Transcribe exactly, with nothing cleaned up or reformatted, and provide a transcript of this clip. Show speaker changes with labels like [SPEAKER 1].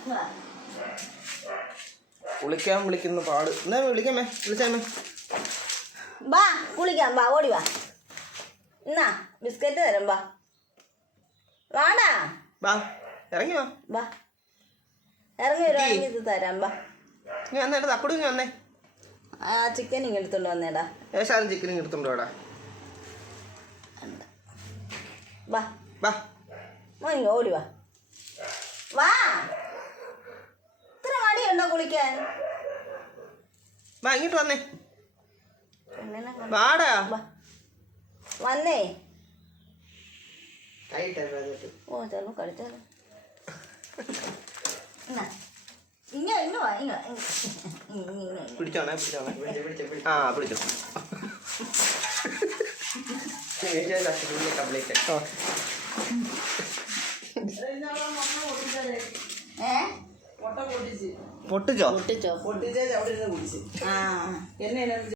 [SPEAKER 1] കുളിക്കാൻ വിളിക്കുന്ന പാട്. എന്നാ വിളിക്കാമേ, വിളിച്ചാമേ.
[SPEAKER 2] വാ കുളിക്കാം, വാ ഓടി വാ. എന്നാ ബിസ്ക്കറ്റ് തരാം, വാ വാടാ.
[SPEAKER 1] വാ ഇറങ്ങി വാ.
[SPEAKER 2] വാ ഇറങ്ങി വരുവാണെങ്കിൽ ഇത് തരാം, വാ.
[SPEAKER 1] നീ വന്നേട്ടാ, തക്കോട് നീ വന്നേ.
[SPEAKER 2] ആ ചിക്കൻ ഇങ്ങ് എടുത്തോണ്ട് വന്നേടാ.
[SPEAKER 1] ഏശാലും ചിക്കനും എടുത്തോണ്ട് വാടാ.
[SPEAKER 2] വാ
[SPEAKER 1] വാ
[SPEAKER 2] മോനി ഓടി വാ. വാ ഇത്ര മടിയുണ്ടോ കുളിക്കാൻ?
[SPEAKER 1] വാ ഇങ്ങോട്ട് വന്നേ.
[SPEAKER 2] പെണ്ണിനെ കൊണ്ട്
[SPEAKER 1] വാടാ.
[SPEAKER 2] വാ വന്നേ.
[SPEAKER 1] ഓ
[SPEAKER 2] ഓ ചിലപ്പോൾ കളിച്ചാലോ. എന്നാ ഇങ്ങ ഇങ്ങ വാ ഇങ്ങ
[SPEAKER 1] പിടിച്ചോണേ, പിടിച്ചോണേ. ആ പിടിച്ചോ. കംപ്ലീറ്റ്.
[SPEAKER 2] ഏ
[SPEAKER 1] പൊട്ടിച്ചോ?
[SPEAKER 2] പൊട്ടിച്ചോ?
[SPEAKER 3] പൊട്ടിച്ചാൽ അവിടെ ഇരുന്ന് കുടിച്ച്
[SPEAKER 2] ആ
[SPEAKER 3] എന്നെ